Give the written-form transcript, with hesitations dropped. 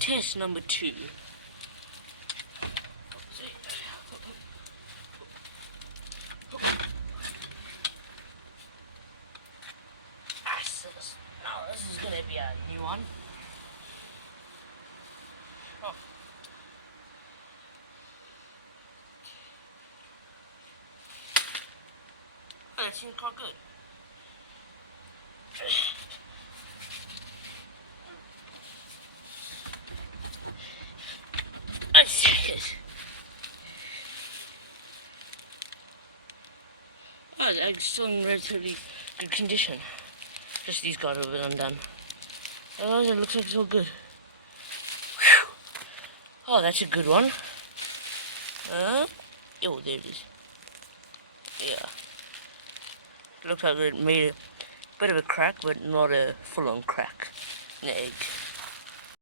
Test number 2. Now this is gonna be a new one. Oh. Oh, that seems quite good. I check it. Oh, it's still in relatively good condition. Just these guys are a bit undone. Otherwise, it looks like it's all good. Whew. Oh, that's a good one. Oh, there it is. Yeah. Looks like it made a bit of a crack, but not a full-on crack in the egg.